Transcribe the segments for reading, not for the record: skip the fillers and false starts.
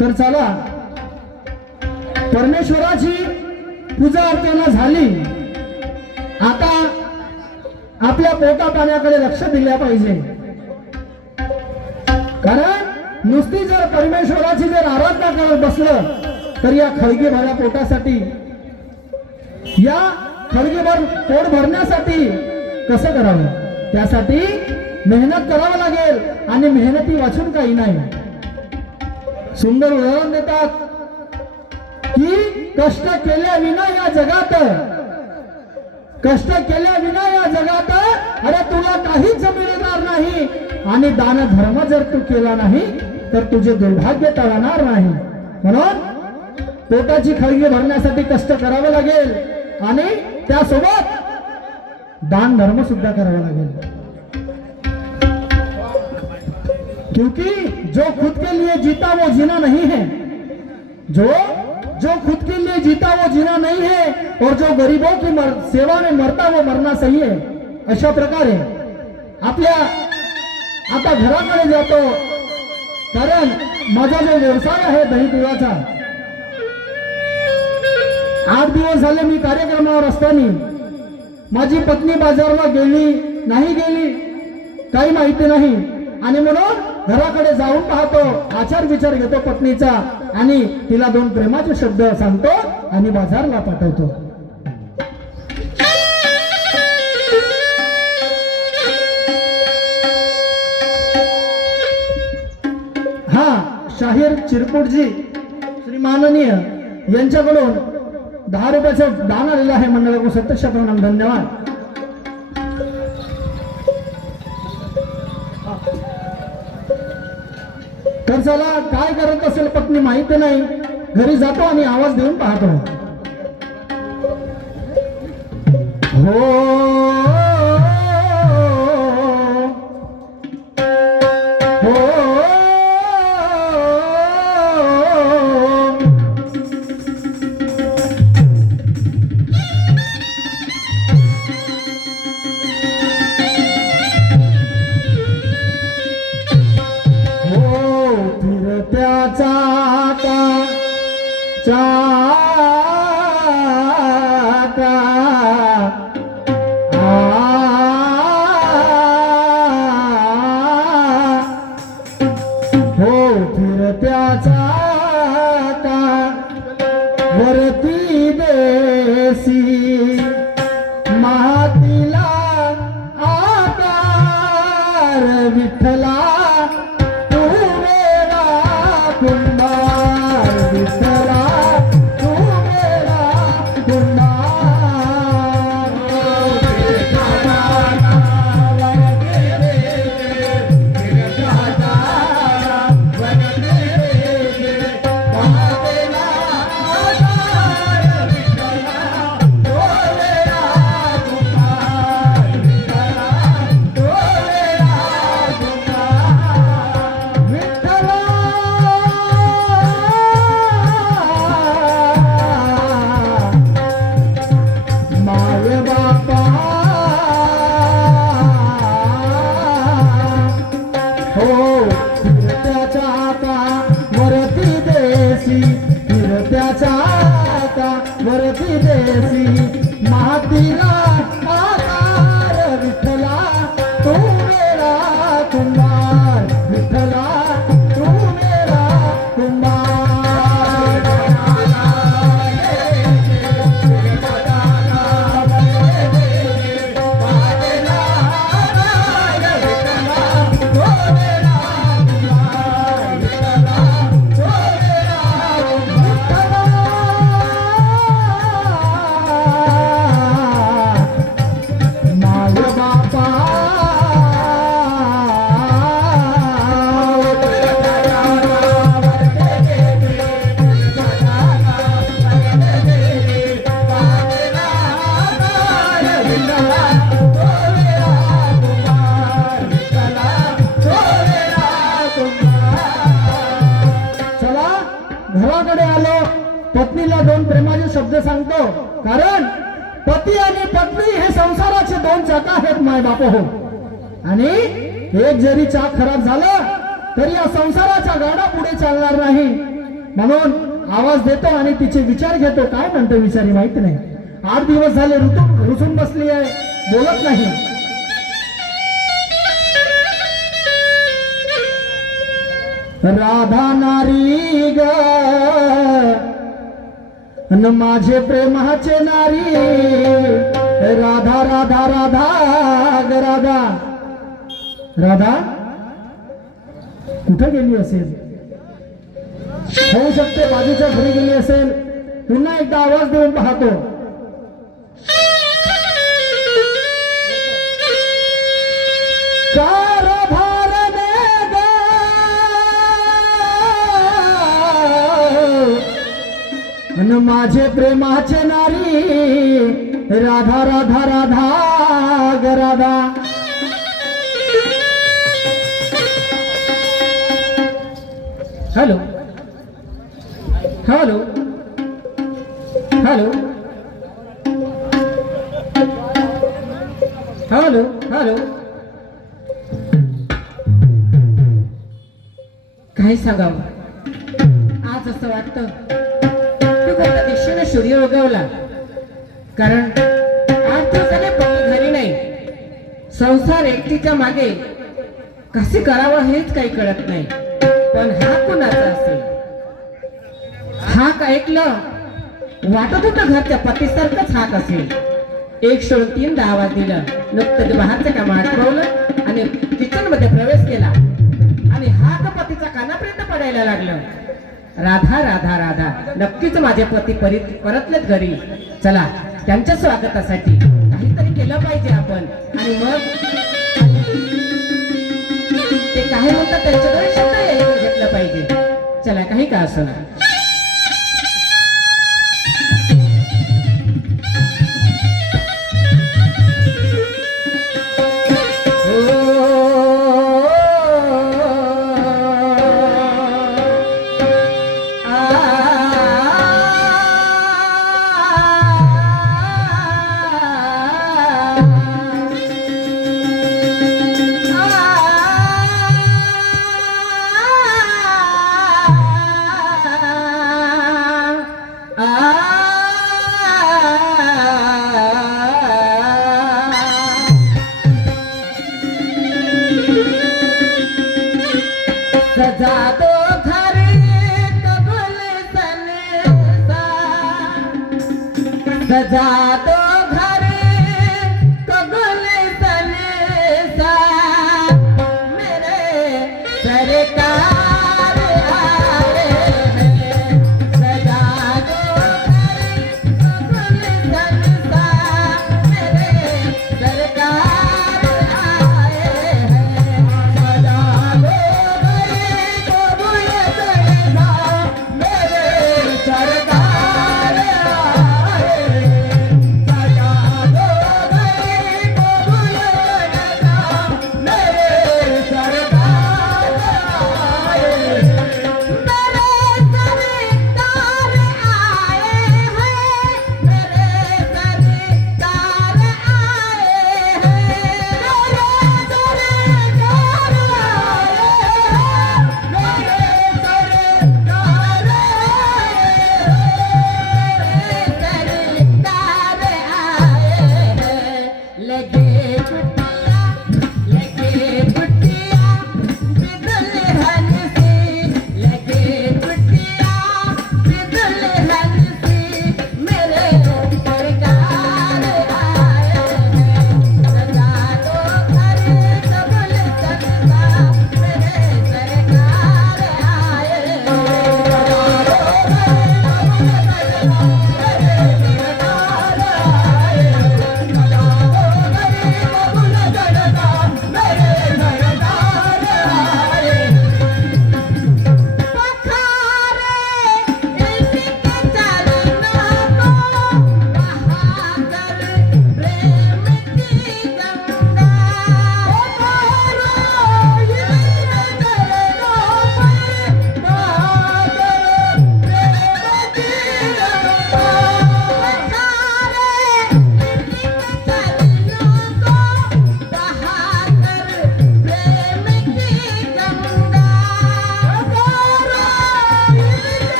तर चला, परमेश्वराची पूजा अर्चना झाली, आता आपल्या पोटा पाण्याकडे लक्ष दिल्या पाहिजे. कारण नुसती जर परमेश्वराची जर आराधना करत बसलं तर या खळगी भरा पोटासाठी, या खळगीभर पोट भरण्यासाठी कसं करावं? त्यासाठी मेहनत करावं लागेल आणि मेहनती वाचून काही नाही. सुंदर उदाहरण देतात की कष्ट केल्याविना या जगात, कष्ट केल्याविना या जगात अरे तुला काहीच मिळणार नाही, आणि दान धर्म जर तू केला नाही तर तुझे दुर्भाग्य टळणार नाही. म्हणून पोटाची खळगी भरण्यासाठी कष्ट करावं लागेल आणि त्यासोबत दान धर्म सुद्धा करावा लागेल. क्योंकि जो खुद के लिए जीता वो जीना नहीं है, जो खुद के लिए जीता वो जीना नहीं है, और जो गरीबों की सेवा में मरता वो मरना सही है. अशा प्रकारे आपल्या आता घराकडे जातो, कारण माझा जो व्यवसाय आहे दही दुधाचा, 8 दिवस झाले मी कार्यक्रमावर असताना माझी पत्नी बाजारला गेली नाही गेली काही माहिती नाही, आणि म्हणून घराकडे जाऊन पाहतो, आचार विचार घेतो पत्नीचा आणि तिला 2 प्रेमाचे शब्द सांगतो आणि बाजारला पाठवतो. हा शाहीर चिरकुटजी श्री माननीय यांच्याकडून 10 रुपयाचं दान आलेलं आहे. मंडळाकडून सत्यक्ष प्रणाम, धन्यवाद. तर चला, काय करत असेल पत्नी माहिती नाही, घरी जातो आणि आवाज देऊन पाहतो. हो वरती देसी महातीला आकार विठ्ठला तू मेरा कुंभार, विठ्ठला तू मेरा कुंभार. वरती देसी मातीला आकार विठ्ठला तू मेरा कुंभार, विठ्ठला तू मेरा कुंभार. घराकडे आलो, पत्नीला 2 प्रेमाचे शब्द सांगतो, कारण पती आणि पत्नी हे संसाराचे 2 चाक आहेत माय बाप हो. आणि एक जरी चाक खराब झालं तरी या संसाराचा गाडा पुढे चालणार नाही. म्हणून आवाज देतो आणि तिचे विचार घेतो. काय म्हणतो विचारी माहिती नाही. 8 दिवस झाले रुसून बसली आहे, बोलत नाही. राधा नारी ग न माझे प्रेमाचे नारी, राधा राधा राधा ग राधा. राधा कुठे गेली असेल? होऊ शकते बाजूच्या घरी गेली असेल. पुन्हा एकदा आवाज देऊन पाहतो. न माझे प्रेमाचे नारी, राधा राधा राधा ग Radha. Hello hello hello hello hello. काय सांगावं, आज असं वाटतं की कोणत्या दिशेने सूर्य उगवला. कारण 8 दिवसाने पती घरी नाही. संसार एकटीच्या मागे कसे करावं हेच काही कळत नाही. पण हा कुणाचा असेल? हाक ऐकलं वाटत होतं घरच्या पतीसारखंच हाक असेल. 1 सोडून 3दा आवाज दिला. नुकतंच बाहेरच्या कामात आठवलं आणि किचन मध्ये प्रवेश केला आणि हाक पतीच्या कानापर्यंत पडायला लागलं. राधा राधा राधा, नक्कीच माझे पती परतलेत घरी. चला त्यांच्या स्वागतासाठी काहीतरी केलं पाहिजे आपण. आणि मग ते काय म्हणतात त्यांच्याकडे शब्द ऐकून घेतलं पाहिजे. चला काही का असो ना. सजा दो घर कबूल सनसा, सजा दो घर कबूल सनसा, मेरे सरकार आए हैं. सजा दो घर कबूल सनसा, मेरे सरकार आए हैं. सजा दो सरकार आए,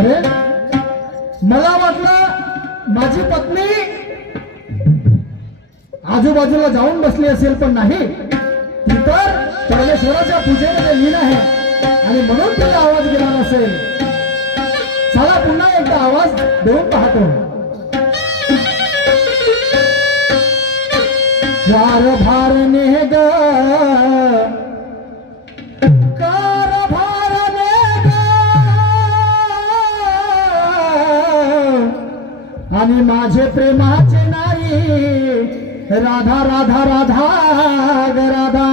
अरे मला वाटलं माझी पत्नी आजूबाजूला जाऊन बसली असेल, पण नाही, ती तर परमेश्वराच्या पूजेमध्ये लीन आहे आणि म्हणून तिचा आवाज गेला नसेल. चला पुन्हा एकदा आवाज देऊन पाहतो. कारभारने ग कारभारने ग आणि माझे प्रेमाचे नारी राधा राधा राधा ग राधा.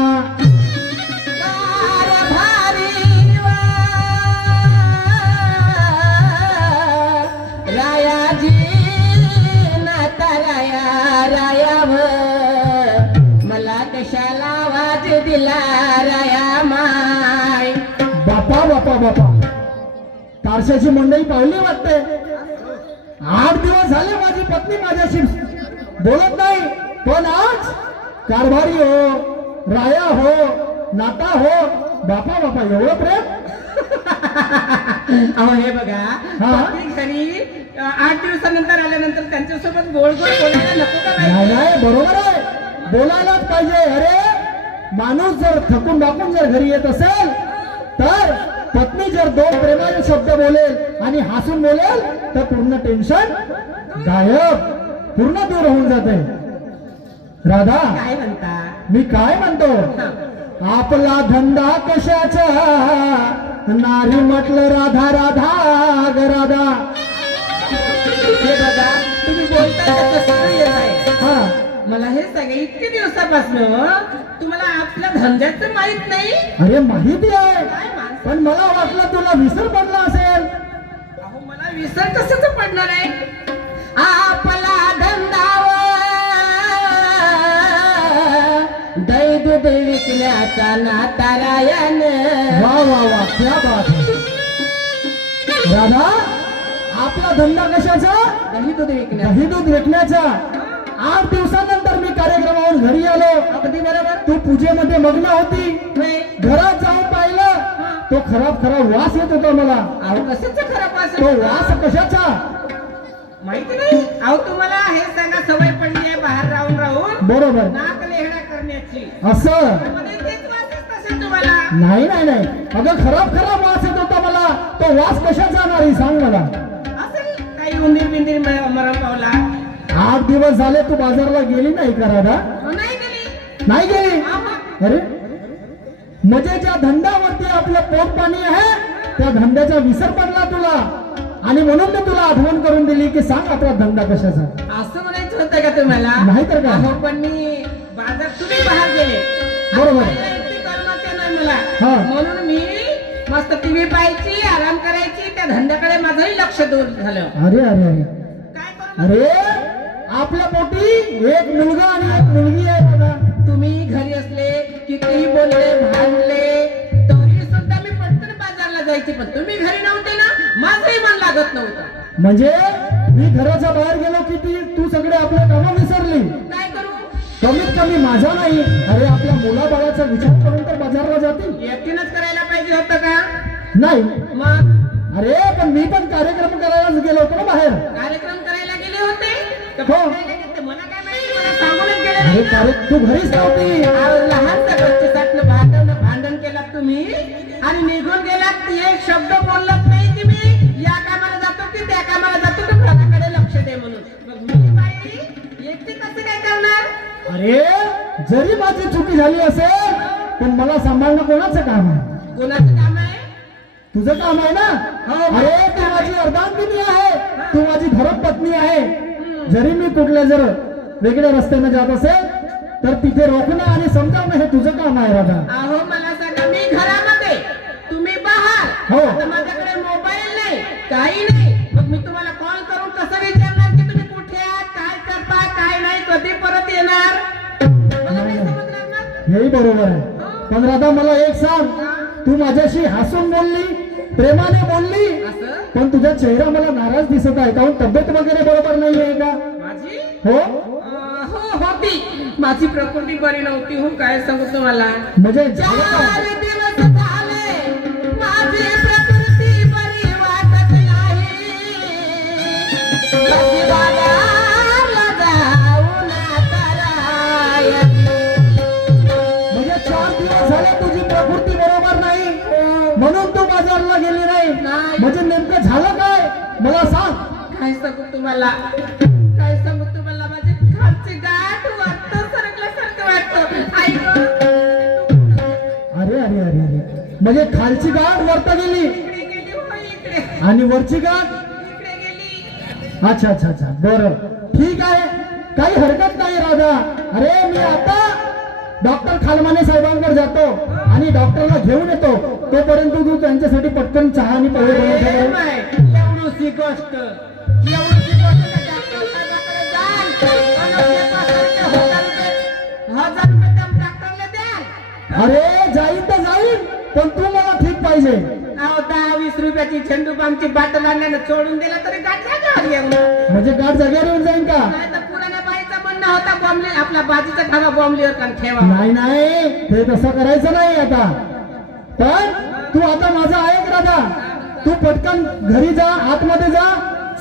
रायाजी नाता रायाव मला कशाला आवाज दिला राया माय. बापा बापा बापा, तारशाची मंडळी पावली वाटते. 8 दिवस झाले माझी पत्नी माझ्याशी बोलत नाही, पण आज कारभारी हो, राया हो, नाता हो, बापा बापा एवढं प्रेम. अहो हे बघा, हा? पत्नी घरी 8 दिवसानंतर आल्यानंतर त्यांच्यासोबत गोड गोड बोलायला नको का बाई? नाही नाही, बरोबर आहे, बोलायलाच पाहिजे. अरे माणूस जर थकून बाकून जर घरी येत असेल तर पत्नी जर 2 प्रेमाचे शब्द बोलेल आणि हसून बोलेल तर पूर्ण टेन्शन गायब, पूर्ण दूर होऊन जाते. राधा, काय म्हणता? मी काय म्हणतो, आपला धंदा कशाचा, नारी म्हटलं राधा राधा ग राधा. हे बघा, तुम्ही बोलता कसं येत आहे. हा, मला हे सांगा, इतके दिवसापासून तुम्हाला आपल्या धंद्याचं माहित नाही? अरे माहिती आहे, काय माणसं? पण मला वाटलं तुला विसर पडला असेल. अहो मला विसर कसंच पडणार आहे. आपला धंदावर दही दूध विकल्याचा नाता रायान. वा वा वा, क्या बात है. राधा, आपला धंदा कशाचा, दही दूध विकण्या. दही दूध विकण्याचा. 8 दिवसानंतर मी कार्यक्रमावरून घरी आलो. अगदी बरोबर. तू पूजेमध्ये मग्न होती. नाही. घरात जाऊन पाहिलं, तो खराब खराब वास येत होता मला. अहो कशाचा खराब वास? तो वास कशाचा माहिती नाही. अहो तुम्हाला हे सांगा, सवय पडली आहे बाहेर राहून राहून बरोबर नाक लेहडा करण्याची. असं मला तेच वास येत असेल तुम्हाला. नाही नाही नाही, अगं खराब खराब वास येत होता मला. तो वास कशाचा नाही सांग मला. असेल काही उंदीर बिंदीर मरण पावला. 8 दिवस झाले तू बाजारला गेली नाही का राधा? नाही गेली. नाही गेली. आहा. अरे म्हणजे ज्या धंद्यावरती आपलं पोट पाणी आहे त्या धंद्याचा विसर पडला तुला, आणि म्हणून मी तुला आठवण करून दिली की सांग आपला धंदा कशाचा. असं म्हणायचं होतं का तुम्हाला? नाही तर काय. अहो पण मी बाजार तुम्ही बाहेर गेले. बरोबर. आता इतकी कर्माचं नाही मला. हा. म्हणून मी मस्त टीव्ही पाहायची, आराम करायची, त्या धंद्याकडे माझंही लक्ष दूर झालं. अरे अरे अरे काय करू? अरे आपल्या पोटी एक मुलगा आणि एक मुलगी आहे बघा. तुम्ही घरी असले कितीही बोलले भांडले तरी सुद्धा मी पटकन बाजारला जायची, पण तुम्ही घरी नव्हते ना, माझंही मन लागत नव्हतं. म्हणजे मी घराच्या बाहेर गेलो की तू सगळे आपल्या कामं विसरली. काय करू? कमीत कमी माझा नाही, अरे आपल्या मुलाबाळाचा विचार करून तर बाजारला जातील. एकटीनंच करायला पाहिजे होतं का? नाही, मग अरे पण मी पण कार्यक्रम करायलाच गेलो होतो ना बाहेर. कार्यक्रम करायला गेले होते तर हो. भेटायला गेलते. मला काय माहिती, मला सांगूनच गेले अरे नाही ना. अरे तू घरीच नव्हती. अहो, लहानसा गच्चीसातनं भांडण केलात तुम्ही आणि निघून गेलात. एक शब्द बोललात नाही की मी या कामाला जातो की त्या कामाला जातो की घराकडे लक्ष दे म्हणून. मग मी बाई एकटी कसं काय करणार? अरे जरी माझी चुकी झाली असेल पण मला सांभाळणं कोणाचं काम आहे? कोणाचं काम आहे? तुझं काम आहे ना. हो. अरे तू माझी अर्धांगिनी आहे, तू माझी धर्मपत्नी आहे. जरी मी कुठल्या जर वेगळ्या रस्त्याने जात असेल तर तिथे रोखणं आणि समजावणं हे तुझं काम आहे राधा. अहो मला सांगा, मी घरामध्ये तुम्ही बाहेर. हो. आता माझ्याकडे मोबाईल नाही, काही नाही. मग मी तुम्हाला कॉल करून कसं विचारणार की तुम्ही कुठे आहात, काय करता, काय नाही, कधी परत येणार? मला नाही समजणार ना. हेही बरोबर आहे. पण राधा मला एक सांग, तू माझ्याशी हसून बोलली, प्रेमाने बोलली, असं पण तुझा चेहरा मला नाराज दिसत आहे. काहून तब्येत वगैरे बरोबर नाही आहे का? माझी हो हो होती. माझी प्रकृती बरी नव्हती. हो काय सांगू तुम्हाला. म्हणजे झालं 4 काय? दिवस झाले माझी प्रकृती बरी वाटत नाही. माझी बाजारला जाऊन करायची. म्हणजे 4 दिवस झाले तुझी प्रकृती बरोबर नाही म्हणून तू बाजारला गेली नाही. नाही. म्हणजे नेमकं झालं काय मला सांग. काय सांगू तुम्हाला, काय सांगू तुम्हाला. माझी खालची गाठ वाटतं, सरकल्यासारखं वाटतं. आई गं. अरे अरे अरे अरे म्हणजे खालची गाठ वरता गेली इकडे गेली, हो इकडे आणि वरची गाठ. इकडे गेली. अच्छा अच्छा अच्छा बरं ठीक आहे, काही हरकत नाही राधा. अरे मी आता डॉक्टर खालमाने साहेबांकडे जातो आणि डॉक्टरला घेऊन येतो. तोपर्यंत तू त्यांच्यासाठी पटकन चहा आणि पोहे बनवून ठेव. एवढीशी गोष्ट त्या डॉक्टर साहेबाकडे जाल. आणि पेपासारखे 1000 रुपये त्या डॉक्टरला द्याल. अरे जाईन तर जाईन पण तू मला ठीक पाहिजे. अहो 10-20 रुपयाची झेंडू बामची बाटल आणल्यानं सोडून दिला तरी गाठ जागेवर येऊन. म्हणजे गाठ जागेवर येऊन जाईन का? नाही तर पुराण्या बाईचा म्हणणं होता बॉम्बले आपला बाजीचा खावा बॉम्बलीवर कान ठेवा. नाही नाही हे तसं करायचं नाही आता. पण तू आता माझा ऐक राधा, तू पटकन घरी जा, आतमध्ये जा,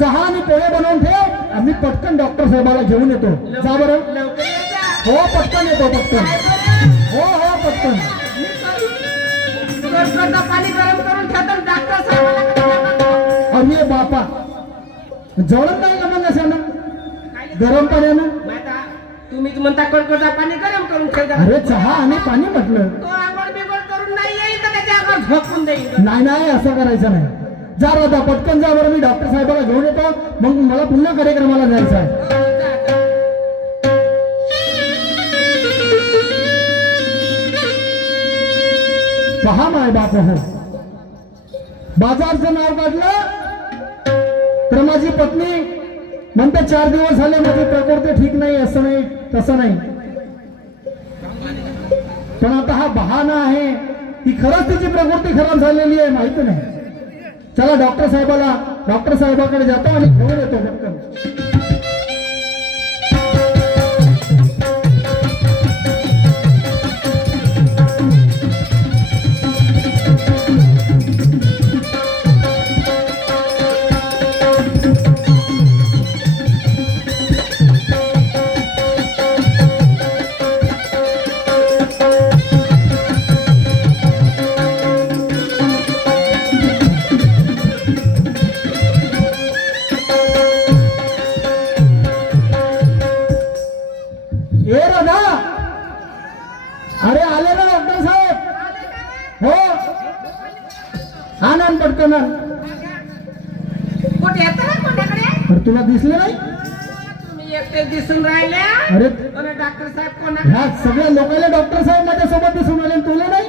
चहा आणि पोहे बनवून ठेव. आम्ही पटकन डॉक्टर साहेबाला घेऊन येतो. जा बरं. लवकर ये जा. हो पटकन येतो पटकन. काय बरं? हो हो पटकन. मी करता पाणी गरम करून ठेवतो. डॉक्टर साहेबाला कधी अरे बापा जळत नाही का मग अशानं गरम पाण्यानं? आता तुम्हीच म्हणता कडकडता पाणी गरम करून ठेवता. अरे चहा आणि पाणी म्हटलं. तो आंघोळ बिघोळ करून नाही येईल तर त्याच्या अंगावर झोपून देईल. नाही नाही असं करायचं नाही. जा राधा पटकन जा बरं. मी डॉक्टर साहेबाला घेऊन येतो, मग मला पुन्हा कार्यक्रमाला जायचं आहे. हो, जा, जा. पहा माय बाप हो, बाजारचं नाव काढलं तर माझी पत्नी म्हणते 4 दिवस झाले माझी प्रकृती ठीक नाही. असं नाही तसं नाही. पण आता हा बहाणा आहे की खरंच तिची प्रकृती खराब झालेली आहे माहिती नाही. चला डॉक्टर साहेबाकडे जातो आणि घेऊन येतो पटकन. ए राधा, अरे आले ना डॉक्टर साहेब. हो आनंद पटकन आण. कुठे येतं ना कोणाकडे? तर तुला दिसले नाही? तुम्ही एकटे दिसून राहिल्या. अरे आणि डॉक्टर साहेब कोणाकडे? ह्या सगळ्या लोकांना डॉक्टर साहेब माझ्या सोबत दिसून आले आणि तुला नाही?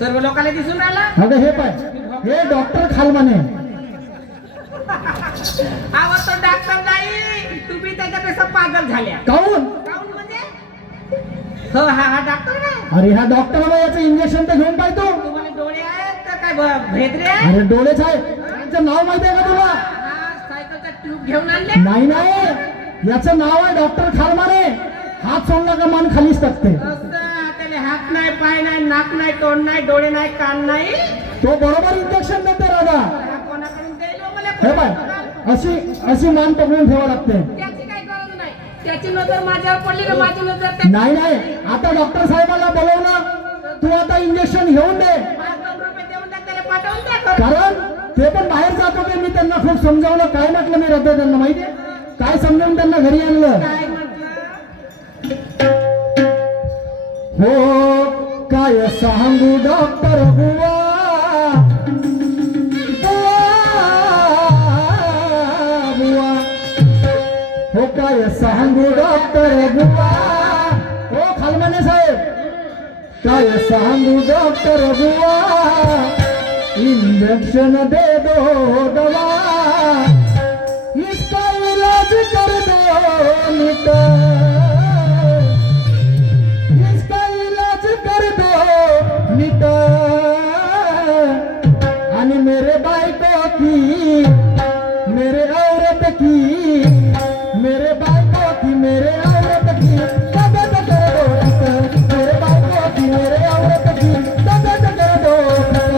सर्व लोकांना दिसून राहिला. अगं हे पाय, हे डॉक्टर खालमाने. अहो तो डॉक्टर नाही, तुम्ही त्याच्यापेक्षा पागल झाल्या. काऊन? काऊन म्हणजे? हो हा डॉक्टर काय? अरे ह्या डॉक्टर याचं इंजेक्शन तर घेऊन पाहिजे. तुम्हाला डोळे आहेत का काय भेदरे आहे? अरे डोळेच आहे. यांचं नाव माहिती आहे का तुला? हा सायकलचा ट्यूब घेऊन आणले. नाही नाही याचं नाव आहे डॉक्टर खालमाने. हात सोडला का मान खालीच टाकते. असं त्याला हात नाही, पाय नाही, नाक नाही, तोंड नाही, डोळे नाही, कान नाही. तो बरोबर इंजेक्शन देते राधा. हा कोणाकडून देईल हो मला? हे पाय अशी अशी मान पकडून ठेवावं लागते. त्याची काही गरज नाही. त्याची नजर माझ्यावर पडली का माझी नजर त्या- नाही नाही, आता डॉक्टर साहेबांना बोलवलं, तू आता इंजेक्शन घेऊन दे. 5-2 रुपये देऊन द्या, त्याला पाठवून द्या खरं. कारण ते पण बाहेर जात होते. मी त्यांना खूप समजावलं. काय म्हटलं मी रद्द त्यांना माहितीये काय समजावून त्यांना घरी आणलं. काय म्हटलं? हो काय सांगू डॉक्टर बुवा, बुवा, हो काय सांगू डॉक्टर बुवा, हो खालमाने साहेब, काय सांगू डॉक्टर बुवा, इंजेक्शन दे दो दवा, इसका इलाज कर दो निका, इसका इलाज कर दो निका, आणि मेरे बायको की, मेरे औरत की, मेरे बायको की, मेरे औरत की तबीयत कर दो निका, मेरे बायको की, मेरे औरत की तबीयत कर दो निका.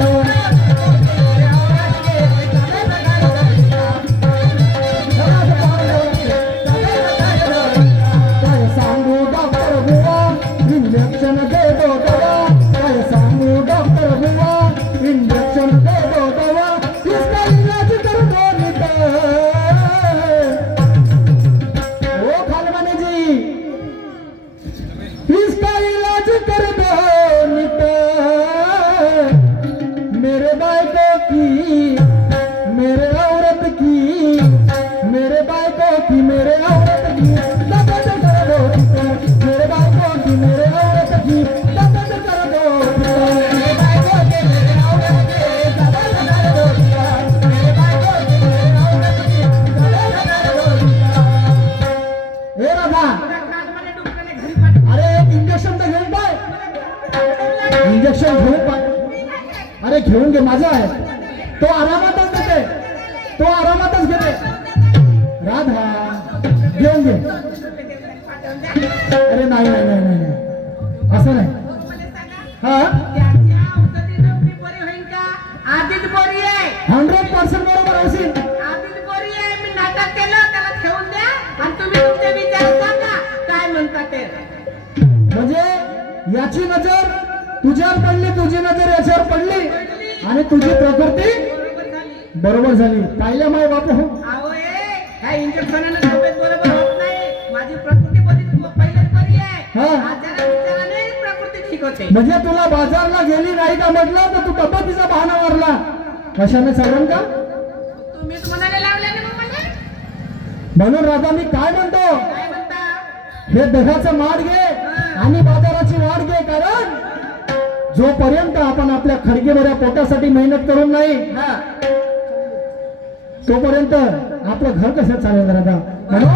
काय सांगू डॉक्टर बुवा, इंजेक्शन दे दो दवा, काय सांगू डॉक्टर बुवा, इंजेक्शन दे दो दवा, इसका इलाज कर दो निका. ओ खालमाने जी, इसका इलाज कर दो निका, मेरे बायको की, मेरे औरत की, मेरे बायको की, मेरे औरत की तबीयत कर दो निका, मेरे बायको की, मेरे औरत की तबीयत कर दो निका, मेरे बायको की, मेरे औरत की तबीयत कर दो निका, मेरे बायको की, मेरे औरत की तबीयत कर दो निका. ए राधा, त्या खाजमाने डुकराने घरी पाठवून अरे एक इंजेक्शन तर घेऊन पाय, इंजेक्शन घेऊन पाय. अरे घेऊन घे, माझा आहे तो, आरामातच देते, तो आरामातच घेते. राधा घेऊन घे. पाठवून द्या. अरे नाही नाही नाही नाही नाही. असं नाही. मला सांगा, हा त्याच्या औषधीनं मी बरी होईन का? आधीच बरी आहे. 100% बरोबर असेल. आधीच बरी आहे. मी नाटक केलं, त्याला ठेवून द्या आणि तुम्ही तुमचे विचार सांगा काय म्हणता ते. म्हणजे याची नजर तुझ्यावर पडली, तुझी नजर याच्यावर पडली आणि तुझी प्रकृती बरोबर झाली. बरोबर झाली. पाहिल्या माय बापू. अहो ह्या इंजेक्शनानं तब्येत बरोबर होत नाही. माझी प्रकृती पहिलेच बरी आहे. हा. आजारा विचाराने प्रकृती ठीक होते. म्हणजे तुला बाजारला गेली नाही का म्हटलं तर तू तब्येतीचा बहाणा मारला. कशाने चालेल का? तुम्हीच म्हणायला लावल्याने मग मला. म्हणून राधा मी काय म्हणतो, काय म्हणता? हे दह्याचं माड घे आणि बाजाराची वाढ घे. कारण जोपर्यंत आपण आपल्या खडकेभऱ्या पोटासाठी मेहनत करून नाही हा. तोपर्यंत आपलं घर कसं चालेल राधा. म्हणून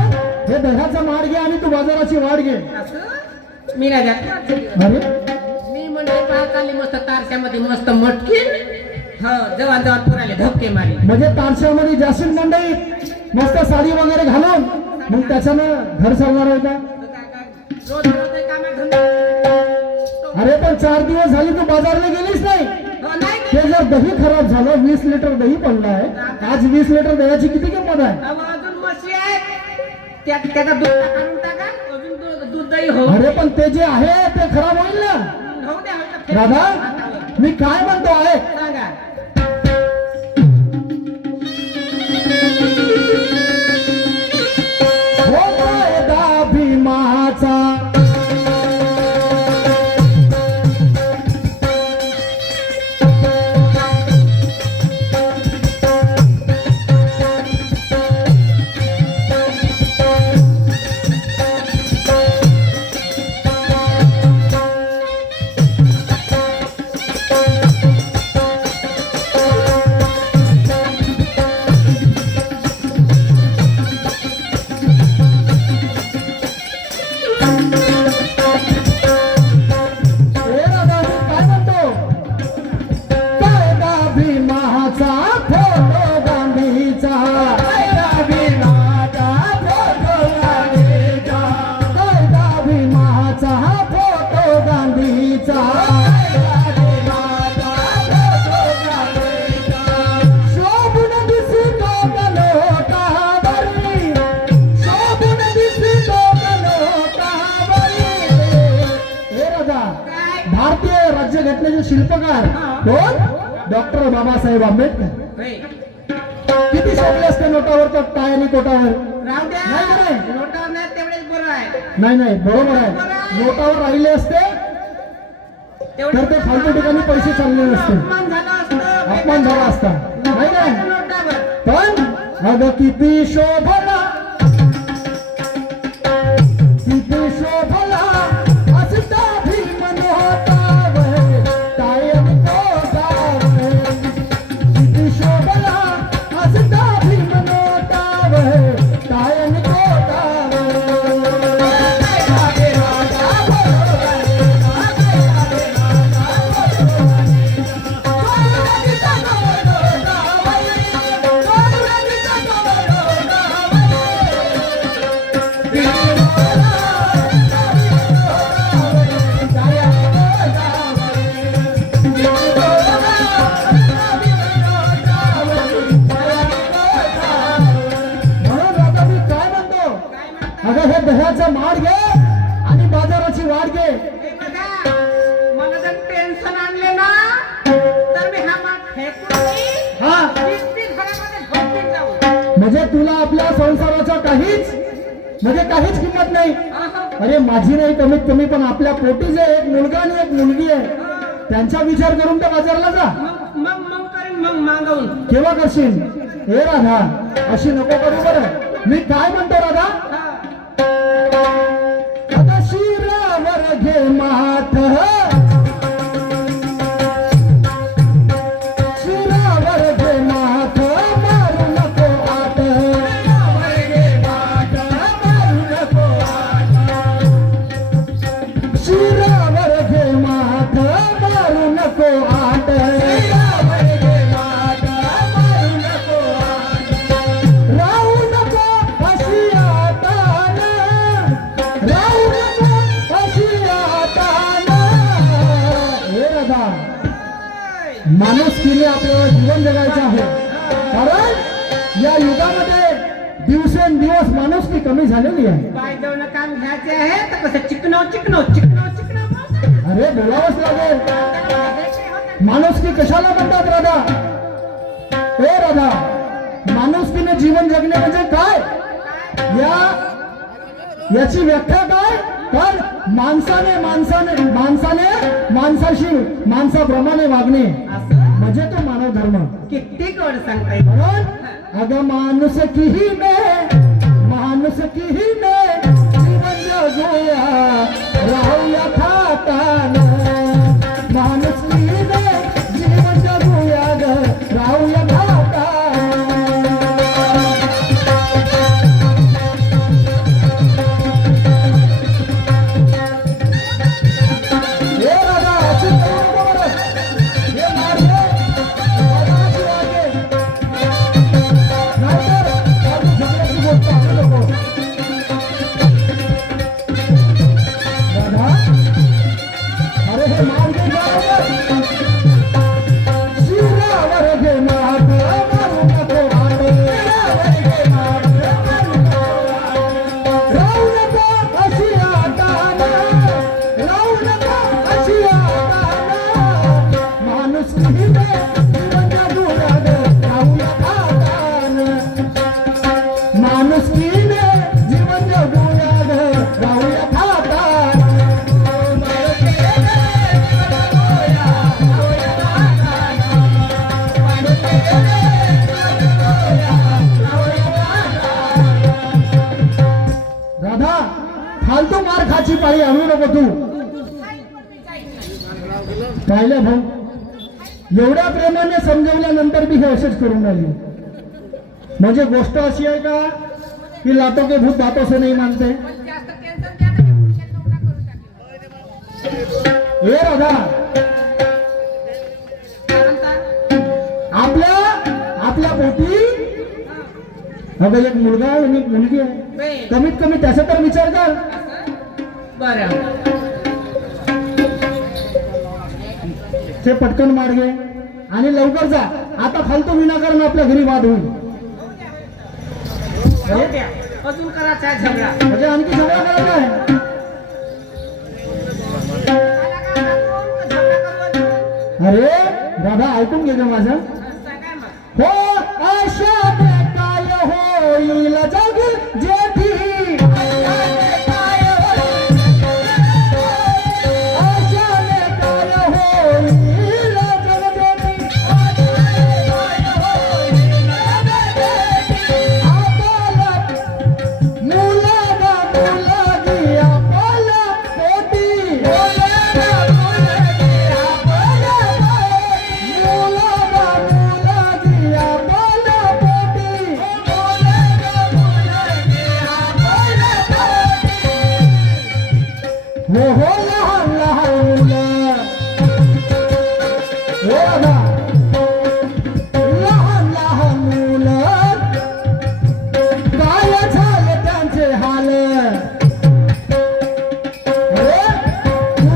हे दह्याचं माड घे आणि तू बाजाराची वाढ घे. असं? मी नाही जात. अरे मी म्हणजे पाहत आली मस्त तारशामध्ये मस्त मटकीन. हो जवान जवान पुराले धक्के मारी. म्हणजे तारशामध्ये जाशील मंडई मस्त साडी वगैरे घालून, मग त्याच्यानं घर चालणार आहे का? रोज रोज कामात धंदा. अरे पण 4 दिवस झाले तू बाजारला गेलीच नाही. हो नाही ते जर दही खराब झालं, 20 लिटर दही पडलं आहे आज, 20 लिटर दह्याची किती किंमत आहे? अहो, अजून म्हशी आहेत त्याचा दूध काढून टाका अजून दूध दही हो. अरे पण ते जे आहे ते खराब होईल ना होऊ द्या होऊ द्या. राधा. मी काय म्हणतो आहे, सांगा. हो कायदा भीमाचा, राज्यघटनेचे शिल्पकार कोण? डॉक्टर बाबासाहेब आंबेडकर. होय. किती शोभले असते नोटावर तर टाय आणि कोटावर? राहू द्या. नाही, नाही. नोटावर नाही तेवढेच बरं आहे. नाही बरोबर आहे. नोटावर राहिले असते तर ते फालतू ठिकाणी पैसे चालले नसते, अपमान झाला असतं. अपमान झाला असता. नाही काय? नोटावर. पण अगं किती शोभला, किती शोभला असता भीम नोटावर टाय आणि कोटावर. किती शोभला असता भीम नोटावर टाय आणि कोटावर. म्हणून आता मी काय म्हणतो, अगं हे दह्याचं माड घे आणि बाजाराची वाढ घे. हे बघा, मला जर टेन्शन आणले ना तर मी हा माल फेकून देईन. हा किती घरामध्ये झोपून जाऊ. म्हणजे तुला आपल्या संसाराचा काहीच किंमत नाही. अहं. अरे माझी नाही कमीत कमी, पण आपल्या पोटी जे एक मुलगा आणि एक मुलगी आहे त्यांचा विचार करून त्या बाजारला जा. मग करीन, मग मागवून. केव्हा करशील? हे राधा अशी नको करू बरं. मी काय म्हणतो राधा, आता शिरावर घे माठ, शिरावर घे माठ मारू नको आट. शिरावर घे माठ मारू नको आट. राहू नको अशी आतान, राहू नको अशी आतान. हे राधा, माणुसकीने आपल्याला जीवन जगायचं आहे. कारण या युगामध्ये दिवसेंदिवस माणुसकी कमी झालेली आहे. बाय जाऊन काम घ्यायचे आहे तर कसं चिकनो अरे बोलावंच लागेल. माणुसकी कशाला म्हणतात राधा? हे राधा, माणुसकीने जीवन जगणे म्हणजे काय? याची व्याख्या काय? तर माणसाशी माणसाप्रमाणे वागणे म्हणजे तो मानव धर्म. किती गोड सांगता येईल. म्हणून अगं माणुसकी ही जीवन जगूया राहूया खातान. माणुसकीने जीवन जगूया ग राहूया खातान. हे राजा अशी करू नको बरं. हे मारले बाजाराची वागे. नाहीतर आम्ही झगड्याची गोष्ट आणू नको. राधा, अरे हे मार्गे जाऊ. शिरावर घे माठ मारू नको आट. राहू नको अशी आतान, राहू नको अशी आतान. माणुसकीने जीवन जगूया ग राहूया खातान. माणुसकीने जीवन जगूया ग राहूया खातान. राधा, फालतू मार खाची पाळी आणू नको तू. पाहिलं भाऊ, एवढ्या प्रेमाने समजवल्यानंतर बी हे असेच करून राहिली. म्हणजे गोष्ट अशी आहे का की लातो के भूत बातों से नहीं मानते. जास्त टेन्शन द्या ना, नोकरा करून टाकलं. हे राधा, काय म्हणता? आपल्या पोटी अगं एक मुलगा आहे आणि एक मुलगी आहे. बे, कमीत कमी त्याचा तर विचार कर. बरं. ते पटकन मार्गे आणि लवकर जा. आता फालतू विनाकारण आपल्या घरी वाद होईल. जाऊ द्या. अजून करायचा आहे झगडा. म्हणजे आणखी झगडा करायचा आहे. आला का? कोण झगडा करू अरे दादा ऐकून घे ग माझं. सांगा मग. हो आशाने काय होईल जग जेठी, आशाने काय होईल जग जेठी, आपला मुलगा मुलगी आपला पोटी, मुलगा मुलगी आपला पोटी. हो हो लहान लहान मुलं, हो दादा लहान लहान मुलं काय झाले त्यांचे हाल. अरे तू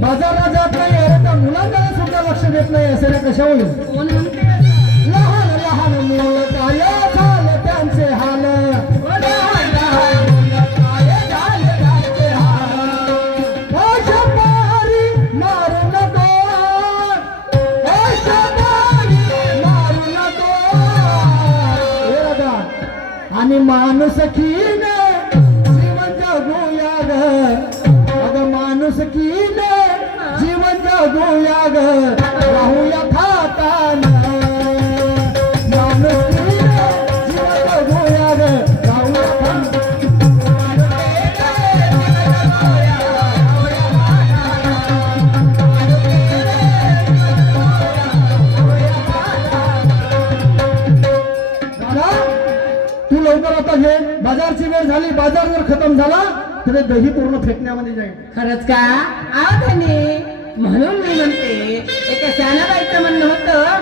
बाजारात जात नाही, अरे त्या मुलांकडे सुद्धा लक्ष देत नाही, असे ना कशा होईल. कोण म्हणते? लहान लहान मुलं काय झाले त्यांचे हाल. लहान लहान मुलं काय झाले त्यांचे हाल. अशा मारी मारू नको, अशा मारी मारू नको. हे दादा, आणि माणुसकीने जीवन जगूया ग, अगं माणुसकीने जीवन जगूया ग, राहूया थाटानं. माणुसकीने जीवन जगूया ग, राहूया थाटानं. दादा, तू लवकर आता घे, बाजारची वेळ झाली. बाजार जर खतम झाला तर हे दही पूर्ण फेकण्यामध्ये जाईल. खरंच का? आव धनी, म्हणून मी म्हणते एका शहाणाबाईचं म्हणणं होतं